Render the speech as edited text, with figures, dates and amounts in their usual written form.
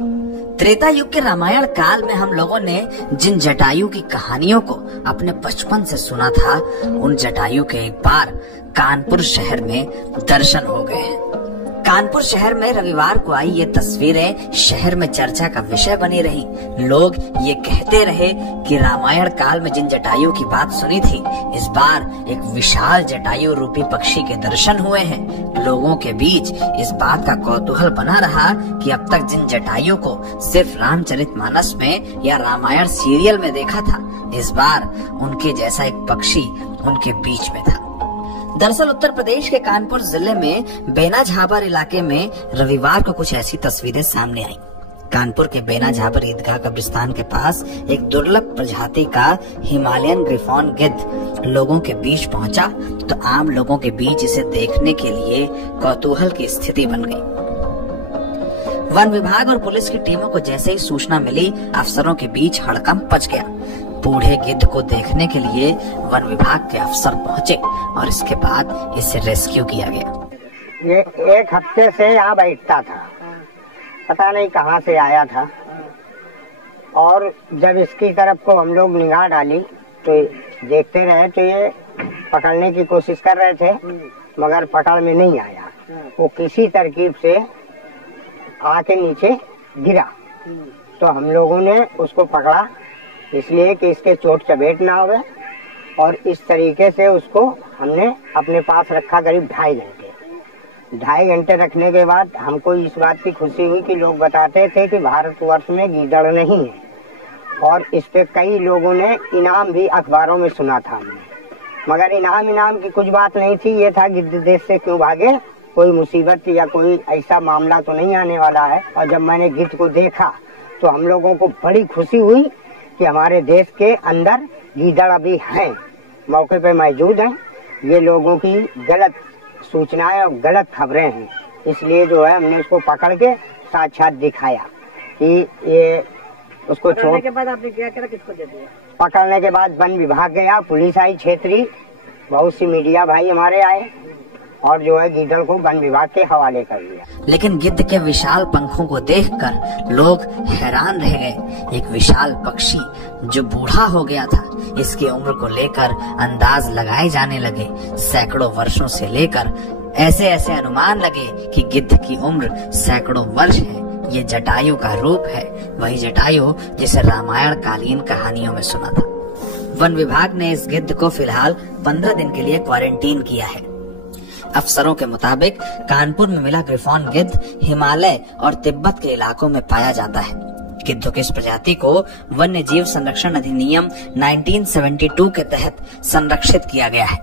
त्रेता युग के रामायण काल में हम लोगों ने जिन जटायु की कहानियों को अपने बचपन से सुना था, उन जटायु के एक बार कानपुर शहर में दर्शन हो गए हैं। कानपुर शहर में रविवार को आई ये तस्वीरें शहर में चर्चा का विषय बनी रही। लोग ये कहते रहे कि रामायण काल में जिन जटायु की बात सुनी थी, इस बार एक विशाल जटायु रूपी पक्षी के दर्शन हुए हैं। लोगों के बीच इस बात का कौतूहल बना रहा कि अब तक जिन जटायु को सिर्फ रामचरितमानस में या रामायण सीरियल में देखा था, इस बार उनके जैसा एक पक्षी उनके बीच में था। दरअसल उत्तर प्रदेश के कानपुर जिले में बेना झाबर इलाके में रविवार को कुछ ऐसी तस्वीरें सामने आई। कानपुर के बेना झाबर ईदगाह कब्रिस्तान के पास एक दुर्लभ प्रजाति का हिमालयन ग्रिफॉन गिद्ध लोगों के बीच पहुंचा तो आम लोगों के बीच इसे देखने के लिए कौतूहल की स्थिति बन गई। वन विभाग और पुलिस की टीमों को जैसे ही सूचना मिली, अफसरों के बीच हड़कंप मच गया। बूढ़े गिद्ध को देखने के लिए वन विभाग के अफसर पहुंचे और इसके बाद इसे रेस्क्यू किया गया। ये एक हफ्ते से यहाँ बैठता था, पता नहीं कहाँ से आया था, और जब इसकी तरफ को हम लोग निगाह डाली तो देखते रहे तो ये पकड़ने की कोशिश कर रहे थे, मगर पकड़ में नहीं आया। वो किसी तरकीब से आके नीचे गिरा तो हम लोगों ने उसको पकड़ा, इसलिए कि इसके चोट चपेट ना हो, और इस तरीके से उसको हमने अपने पास रखा करीब 2.5 घंटे रखने के बाद हमको इस बात की खुशी हुई कि लोग बताते थे कि भारतवर्ष में गीदड़ नहीं है, और इस पे कई लोगों ने इनाम भी अखबारों में सुना था हमने, मगर इनाम की कुछ बात नहीं थी। ये था गिद्ध देश से क्यों भागे, कोई मुसीबत या कोई ऐसा मामला तो नहीं आने वाला है। और जब मैंने गिद्ध को देखा तो हम लोगों को बड़ी खुशी हुई कि हमारे देश के अंदर गीदड़ अभी हैं, मौके पे मौजूद हैं। ये लोगों की गलत सूचनाएं और गलत खबरें हैं, इसलिए जो है हमने उसको पकड़ के साक्षात दिखाया कि ये उसको पकड़ने के बाद आपने क्या करा, किसको दे दिया? पकड़ने के बाद वन विभाग गया, पुलिस आई क्षेत्रीय, बहुत सी मीडिया भाई हमारे आए और जो है गीदड़ को वन विभाग के हवाले कर दिया। लेकिन गिद्ध के विशाल पंखों को देखकर लोग हैरान रह गए। एक विशाल पक्षी जो बूढ़ा हो गया था, इसकी उम्र को लेकर अंदाज लगाए जाने लगे। सैकड़ों वर्षों से लेकर ऐसे अनुमान लगे कि गिद्ध की उम्र सैकड़ों वर्ष है। ये जटायु का रूप है, वही जटायु जिसे रामायण कालीन कहानियों में सुना था। वन विभाग ने इस गिद्ध को फिलहाल 15 दिन के लिए क्वारंटीन किया है। अफसरों के मुताबिक कानपुर में मिला ग्रिफॉन गिद्ध हिमालय और तिब्बत के इलाकों में पाया जाता है। गिद्धों की इस प्रजाति को वन्य जीव संरक्षण अधिनियम 1972 के तहत संरक्षित किया गया है।